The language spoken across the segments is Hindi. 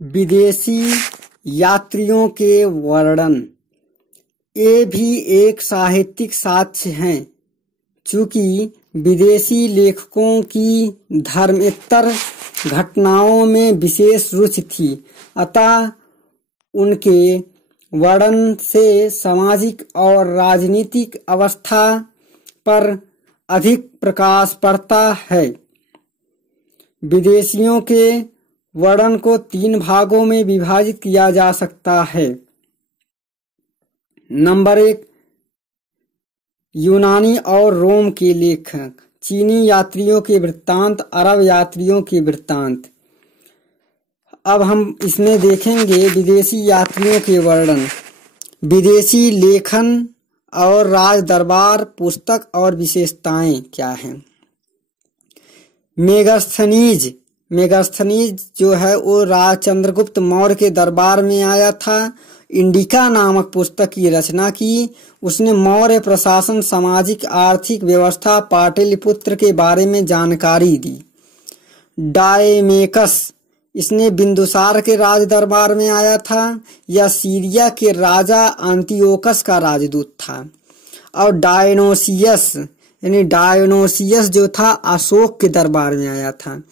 विदेशी यात्रियों के वर्णन। ये भी एक साहित्यिक साक्ष्य है। चूंकि विदेशी लेखकों की धर्मेतर घटनाओं में विशेष रुचि थी, अतः उनके वर्णन से सामाजिक और राजनीतिक अवस्था पर अधिक प्रकाश पड़ता है। विदेशियों के वर्णन को 3 भागों में विभाजित किया जा सकता है। नंबर 1, यूनानी और रोम के लेखक। चीनी यात्रियों के वृत्तांत, अरब यात्रियों के वृत्तांत। अब हम इसमें देखेंगे विदेशी यात्रियों के वर्णन, विदेशी लेखन और राज दरबार पुस्तक और विशेषताएं क्या हैं। मेगास्थनीज जो है वो राज चंद्रगुप्त मौर्य के दरबार में आया था। इंडिका नामक पुस्तक की रचना की। उसने मौर्य प्रशासन, सामाजिक आर्थिक व्यवस्था, पाटलिपुत्र के बारे में जानकारी दी। डायमेकस, इसने बिंदुसार के राज दरबार में आया था। यह सीरिया के राजा अंतियोकस का राजदूत था। और डायोनोसियस जो था अशोक के दरबार में आया था।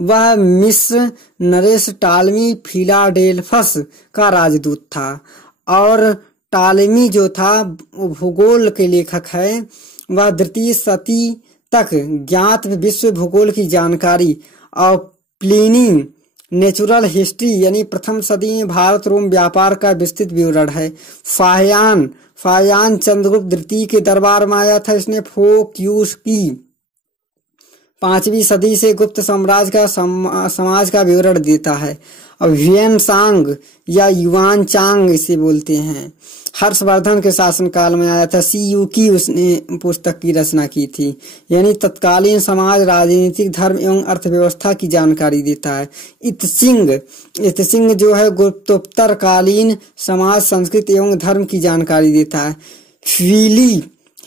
वह मिस्र नरेश टालमी फिलाडेल्फस का राजदूत था। और टालमी जो था भूगोल के लेखक है। वह द्वितीय शती तक ज्ञात विश्व भूगोल की जानकारी और प्लिनी नेचुरल हिस्ट्री यानी प्रथम सदी में भारत रोम व्यापार का विस्तृत विवरण है। फायान चंद्रगुप्त द्वितीय के दरबार में आया था। इसने फोक्यूस की 5वीं सदी से गुप्त साम्राज्य का समाज का विवरण देता है। और व्हेनसांग या युआन चांग इसे बोलते हैं, हर्षवर्धन के शासनकाल में आया था। सीयू की उसने पुस्तक की रचना की थी, यानी तत्कालीन समाज, राजनीतिक, धर्म एवं अर्थव्यवस्था की जानकारी देता है। इत्सिंग जो है गुप्तोत्तर कालीन समाज, संस्कृति एवं धर्म की जानकारी देता है।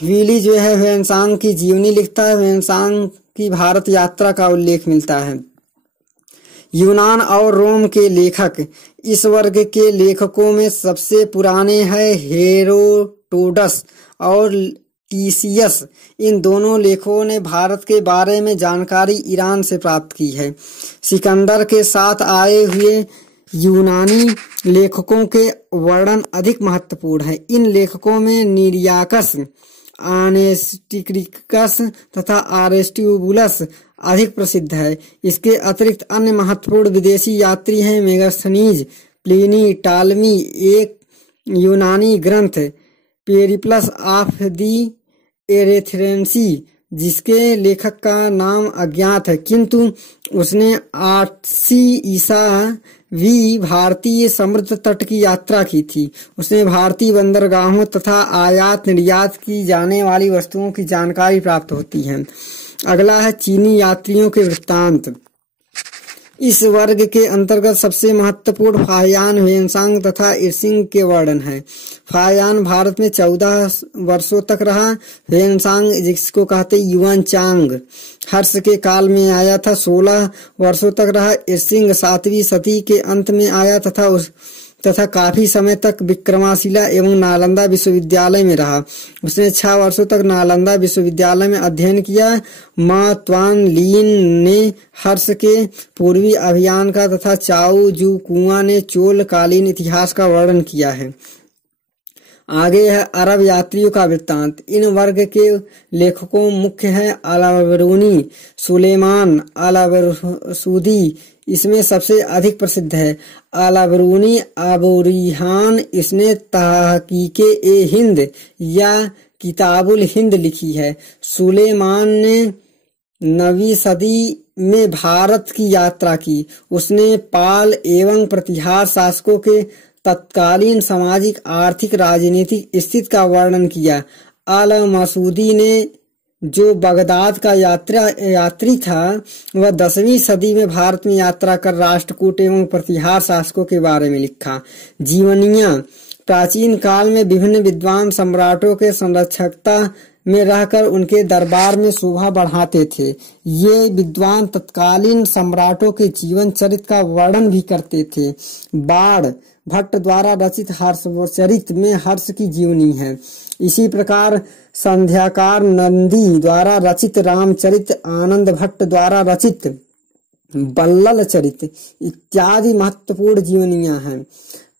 ह्वीली जो है व्हेनसांग की जीवनी लिखता है। व्हेनसांग की भारत यात्रा का उल्लेख मिलता है। यूनान और रोम के लेखक। इस वर्ग के लेखकों में सबसे पुराने हैं हेरोडोटस और टीसियस। इन दोनों लेखकों ने भारत के बारे में जानकारी ईरान से प्राप्त की है। सिकंदर के साथ आए हुए यूनानी लेखकों के वर्णन अधिक महत्वपूर्ण है। इन लेखकों में निरियाकस, आनेस्टिक्रिकस तथा आरिस्टोबुलस अधिक प्रसिद्ध है। इसके अतिरिक्त अन्य महत्वपूर्ण विदेशी यात्री हैं मेगास्थनीज, प्लिनी, टालमी। एक यूनानी ग्रंथ पेरिप्लस ऑफ दी एरेथ्रेंसी, जिसके लेखक का नाम अज्ञात है, किंतु उसने 800 ईसावी भारतीय समुद्र तट की यात्रा की थी। उसने भारतीय बंदरगाहों तथा आयात निर्यात की जाने वाली वस्तुओं की जानकारी प्राप्त होती है। अगला है चीनी यात्रियों के वृत्तांत। इस वर्ग के अंतर्गत सबसे महत्वपूर्ण फायान, व्हेनसांग तथा इर्सिंग के वर्णन है। फायान भारत में 14 वर्षों तक रहा। व्हेनसांग जिसको कहते युआन चांग हर्ष के काल में आया था, 16 वर्षों तक रहा। इर्सिंग 7वीं सदी के अंत में आया तथा काफी समय तक विक्रमाशिला एवं नालंदा विश्वविद्यालय में रहा। उसने 6 वर्षों तक नालंदा विश्वविद्यालय में अध्ययन किया। मा त्वान लीन ने हर्ष के पूर्वी अभियान का तथा चाओ जू कुआं ने चोल कालीन इतिहास का वर्णन किया है। आगे है अरब यात्रियों का वृत्तांत। इन वर्ग के लेखकों मुख्य हैं अलाबरूनी, सुलेमान अलाबरूदी इसमें सबसे अधिक प्रसिद्ध है। अलाबरूनी अबूरिहान, इसने तहकीके-ए-हिंद या किताबुल हिंद लिखी है। सुलेमान ने 9वीं सदी में भारत की यात्रा की। उसने पाल एवं प्रतिहार शासकों के तत्कालीन सामाजिक, आर्थिक, राजनीतिक स्थिति का वर्णन किया। अल मसूदी ने जो बगदाद का यात्री था, वह 10वीं सदी में भारत में यात्रा कर राष्ट्रकूट एवं प्रतिहार शासकों के बारे में लिखा। जीवनियां। प्राचीन काल में विभिन्न विद्वान सम्राटों के संरक्षकता में रहकर उनके दरबार में शोभा बढ़ाते थे। ये विद्वान तत्कालीन सम्राटों के जीवन चरित्र का वर्णन भी करते थे। बाण भट्ट द्वारा रचित हर्षचरित में हर्ष की जीवनी है। इसी प्रकार संध्याकार नंदी द्वारा रचित रामचरित, आनंद भट्ट द्वारा रचित बल्लल चरित इत्यादि महत्वपूर्ण जीवनियां हैं।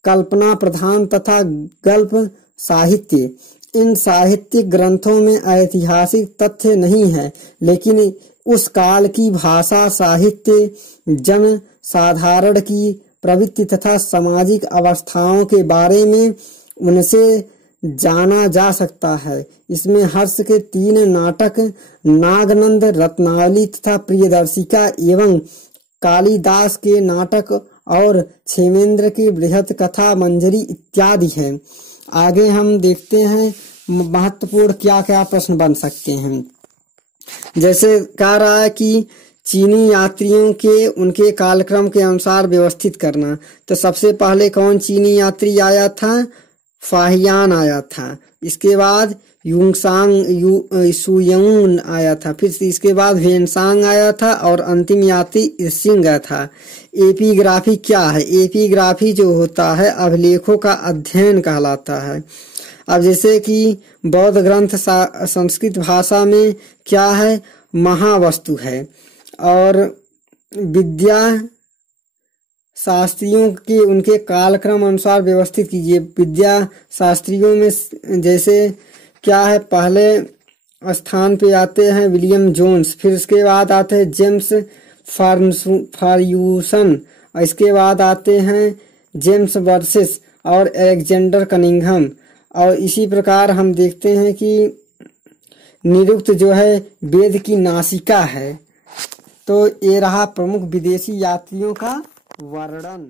कल्पना प्रधान तथा गल्प साहित्य। इन साहित्यिक ग्रंथों में ऐतिहासिक तथ्य नहीं है, लेकिन उस काल की भाषा, साहित्य, जन साधारण की प्रवृत्ति तथा सामाजिक अवस्थाओं के बारे में उनसे जाना जा सकता है। इसमें हर्ष के 3 नाटक नागनंद, रत्नावली तथा प्रियदर्शिका एवं कालिदास के नाटक और क्षेमेंद्र की बृहत कथा मंजरी इत्यादि हैं। आगे हम देखते हैं महत्वपूर्ण क्या क्या प्रश्न बन सकते हैं। जैसे कह रहा है कि चीनी यात्रियों के उनके कालक्रम के अनुसार व्यवस्थित करना। तो सबसे पहले कौन चीनी यात्री आया था? फाहियान आया था। इसके बाद सुयुंग आया था। फिर इसके बाद वेनसांग आया था और अंतिम यात्री सिंह था। एपिग्राफी क्या है? एपिग्राफी जो होता है अभिलेखों का अध्ययन कहलाता है। अब जैसे कि बौद्ध ग्रंथ संस्कृत भाषा में क्या है? महावस्तु है। और विद्या शास्त्रियों के उनके कालक्रम अनुसार व्यवस्थित कीजिए। विद्या शास्त्रियों में जैसे क्या है? पहले स्थान पे आते हैं विलियम जोन्स, फिर इसके बाद आते हैं जेम्स फर्ग्यूसन, और इसके बाद आते हैं जेम्स वर्सेस और अलेक्जेंडर कनिंघम। और इसी प्रकार हम देखते हैं कि निरुक्त जो है वेद की नासिका है। तो ये रहा प्रमुख विदेशी यात्रियों का वर्णन।